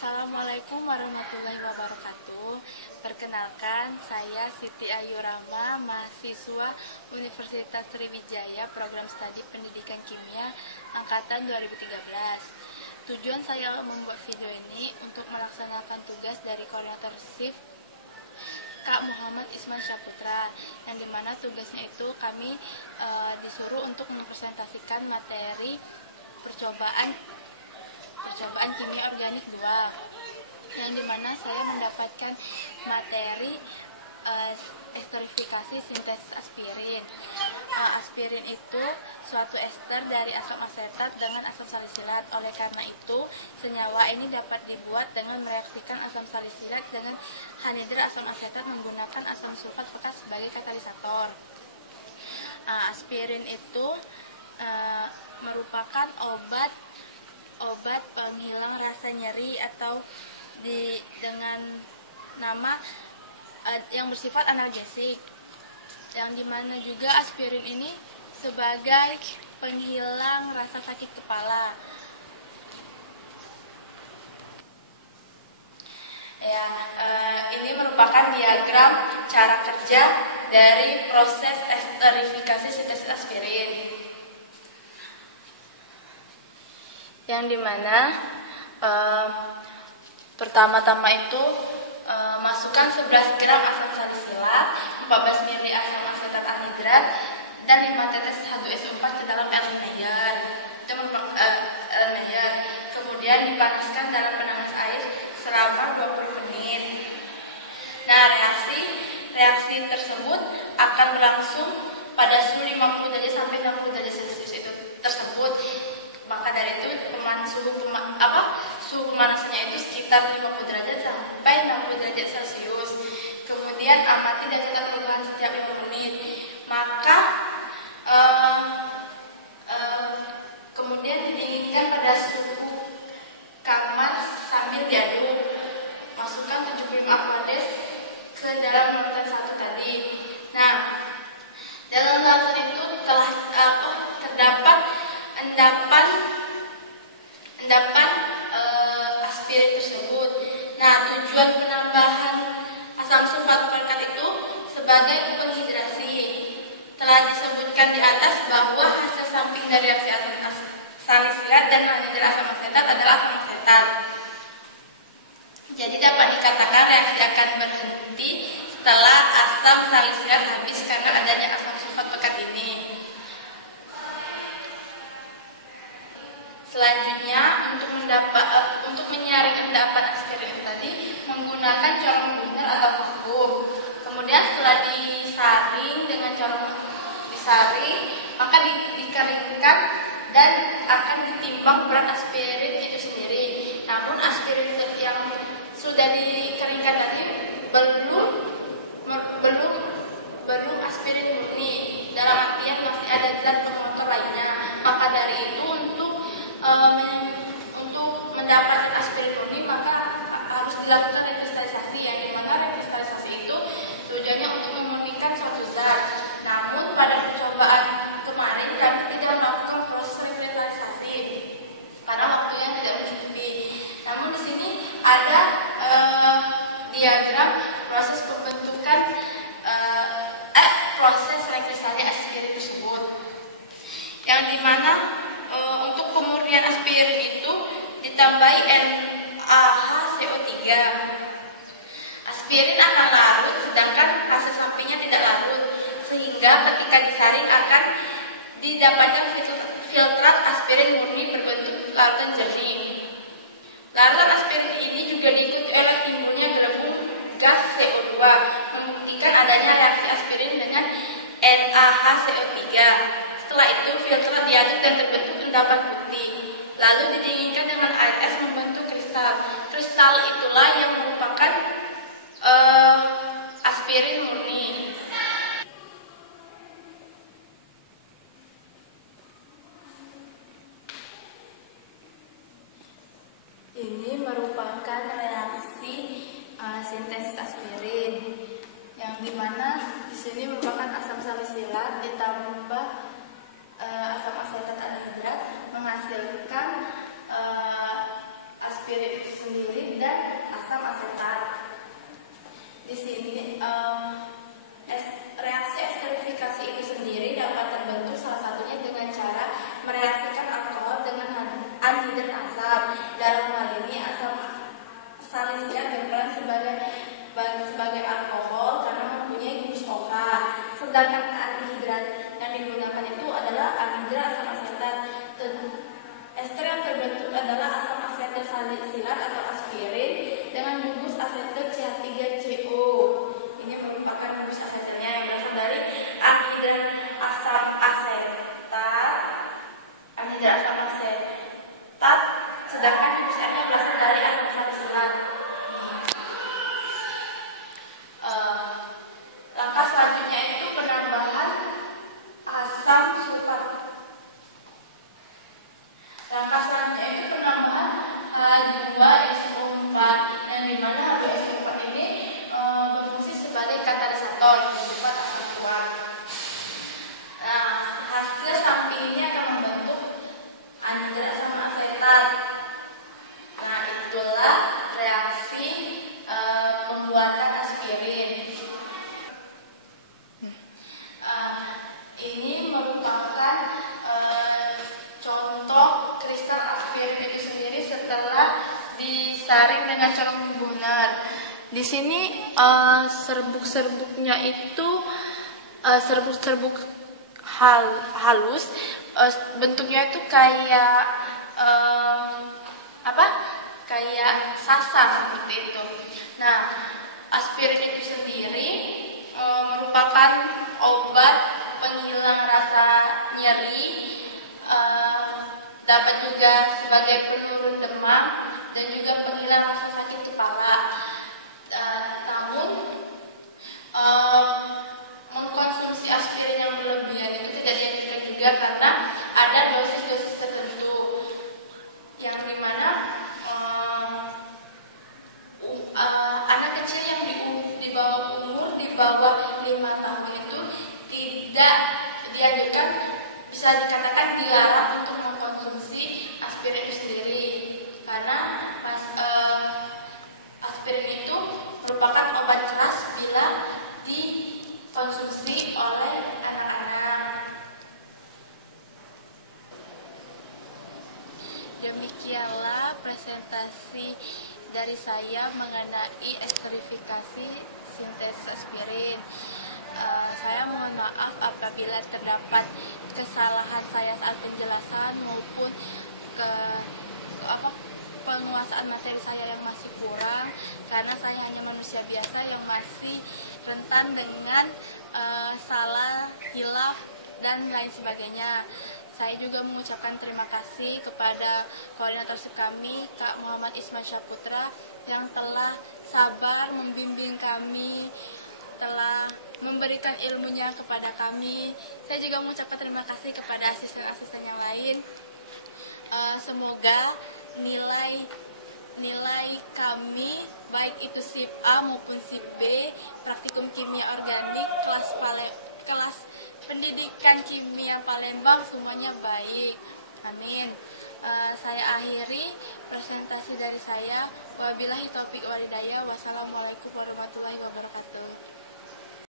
Assalamualaikum warahmatullahi wabarakatuh. Perkenalkan, saya Siti Ayu Rama, mahasiswa Universitas Sriwijaya, program studi pendidikan kimia angkatan 2013. Tujuan saya membuat video ini untuk melaksanakan tugas dari koordinator SIF Kak Muhammad Isman Syaputra, yang dimana tugasnya itu kami disuruh untuk mempresentasikan materi percobaan kimia organik 2, yang dimana saya mendapatkan materi esterifikasi sintesis aspirin. Aspirin itu suatu ester dari asam asetat dengan asam salisilat. Oleh karena itu, senyawa ini dapat dibuat dengan mereaksikan asam salisilat dengan anhidrat asam asetat menggunakan asam sulfat pekat sebagai katalisator. Aspirin itu merupakan obat penghilang rasa nyeri atau dengan nama yang bersifat analgesik, yang dimana juga aspirin ini sebagai penghilang rasa sakit kepala. Ini merupakan diagram cara kerja dari proses esterifikasi sintesis aspirin, yang dimana pertama-tama itu masukkan 11 gram asam salisilat, 14 ml asam asetat anhidrat, dan 5 tetes H2SO4 ke dalam air layer. Kemudian dipanaskan dalam penanas air selama 20 menit. Nah, reaksi tersebut akan berlangsung pada suhu 50 derajat sampai 60 derajat Celcius itu tersebut. Maka dari itu suhu pemanasannya itu sekitar 50 derajat sampai 60 derajat Celcius. Kemudian amati dan catat perubahan setiap 5 menit. Maka kemudian didinginkan pada suhu kamar sambil diaduk. Masukkan 75 aquades ke dalam larutan 1 tadi. Nah, dalam larutan itu telah terdapat endapan aspirin tersebut. Nah, tujuan penambahan asam sulfat pekat itu sebagai penghidrasi. Telah disebutkan di atas bahwa hasil samping dari reaksi asam salisilat dan anhidrat asam asetat adalah asam asetat. Jadi dapat dikatakan reaksi akan berhenti setelah asam salisilat habis karena adanya asam sulfat pekat ini. Selanjutnya, untuk menyaring endapan aspirin tadi menggunakan corong Brunel atau vakum. Kemudian setelah disaring dengan corong maka dikeringkan dan akan ditimbang berat aspirin itu sendiri. Namun aspirin yang sudah dikeringkan tadi belum aspirin murni, dalam artian masih ada zat pengotor lainnya. Maka dari itu untuk mendapatkan aspirin murni maka harus dilakukan rekristalisasi, yang dimana rekristalisasi itu tujuannya untuk memurnikan suatu zat. Namun pada percobaan kemarin kami tidak melakukan proses rekristalisasi karena waktunya tidak mencukupi. Namun di sini ada diagram proses pembentukan proses rekristalisasi aspirin tersebut, yang dimana untuk pemurnian aspirin itu ditambahi NaHCO3. Aspirin akan larut sedangkan fase sampingnya tidak larut, sehingga ketika disaring akan didapatkan filtrat aspirin murni berbentuk larutan jernih. Larutan aspirin ini juga diikuti oleh timbulnya gelembung gas CO2, membuktikan adanya reaksi aspirin dengan NaHCO3. Setelah itu filtrat diaduk dan terbentuk endapan putih. Lalu didinginkan dengan air es membentuk kristal. Kristal itulah yang merupakan aspirin murni. Ini merupakan reaksi sintesis aspirin, yang dimana di sini merupakan asam salisilat ditambah asam asetat anhidrat menghasilkan aspirin itu sendiri Di sini reaksi esterifikasi itu sendiri dapat terbentuk salah satunya dengan cara mereaksikan alkohol dengan anhidrat asam. Dalam hal ini asam salisia berperan sebagai alkohol karena mempunyai gugus OH. Sedangkan anhidrat yang digunakan itu adalah anhidrat asam asetat. Ester yang terbentuk adalah asam asetil salisilat atau aspirin dengan gugus asetil CH3CO. Ini merupakan gugus asetilnya yang berasal dari anhidrat asam asetat. Sedangkan gugus M-nya berasal dari asam salisilat. Langkah selanjutnya itu penambahan asam sulfat. Langkah selanjutnya itu penambahan H2SO4, yang dimana H2SO4 ini berfungsi sebagai katalisator bersifat asam kuat. Nah, hasil samping ini akan membentuk anhidrat asam asetat. Nah, itulah reaksi pembuatan aspirin. Ini merupakan contoh kristal aspirin itu sendiri setelah disaring dengan cara pembunuhan. Di sini serbuk-serbuknya itu serbuk-serbuk halus, bentuknya itu kayak kayak sasa seperti itu. Nah, aspirin itu sendiri merupakan obat penghilang rasa nyeri, dapat juga sebagai penurun demam dan juga penghilang rasa sakit kepala. Namun mengkonsumsi aspirin yang berlebihan itu tidak dianjurkan juga karena ada dosis-dosis tertentu yang dimana anak kecil yang di bawah umur di bawah 5 tahun itu tidak dianjurkan, bisa dikatakan dilarang untuk mengkonsumsi aspirin itu sendiri karena aspirin itu merupakan obat keras bila dikonsumsi oleh anak-anak. Demikianlah presentasi dari saya mengenai esterifikasi sintesis aspirin. Saya mohon maaf apabila terdapat kesalahan saya saat penjelasan maupun penguasaan materi saya yang masih kurang, karena saya hanya manusia biasa yang masih rentan dengan salah, hilaf, dan lain sebagainya. Saya juga mengucapkan terima kasih kepada koordinator kami, Kak Muhammad Isman Syaputra, yang telah sabar membimbing kami, telah memberikan ilmunya kepada kami. Saya juga mengucapkan terima kasih kepada asisten-asisten yang lain. Semoga nilai kami, baik itu SIP A maupun SIP B, praktikum kimia organik, kelas pendidikan kimia Palembang, semuanya baik. Amin. Saya akhiri presentasi dari saya. Wabillahi taufiq walhidayah. Wassalamualaikum warahmatullahi wabarakatuh.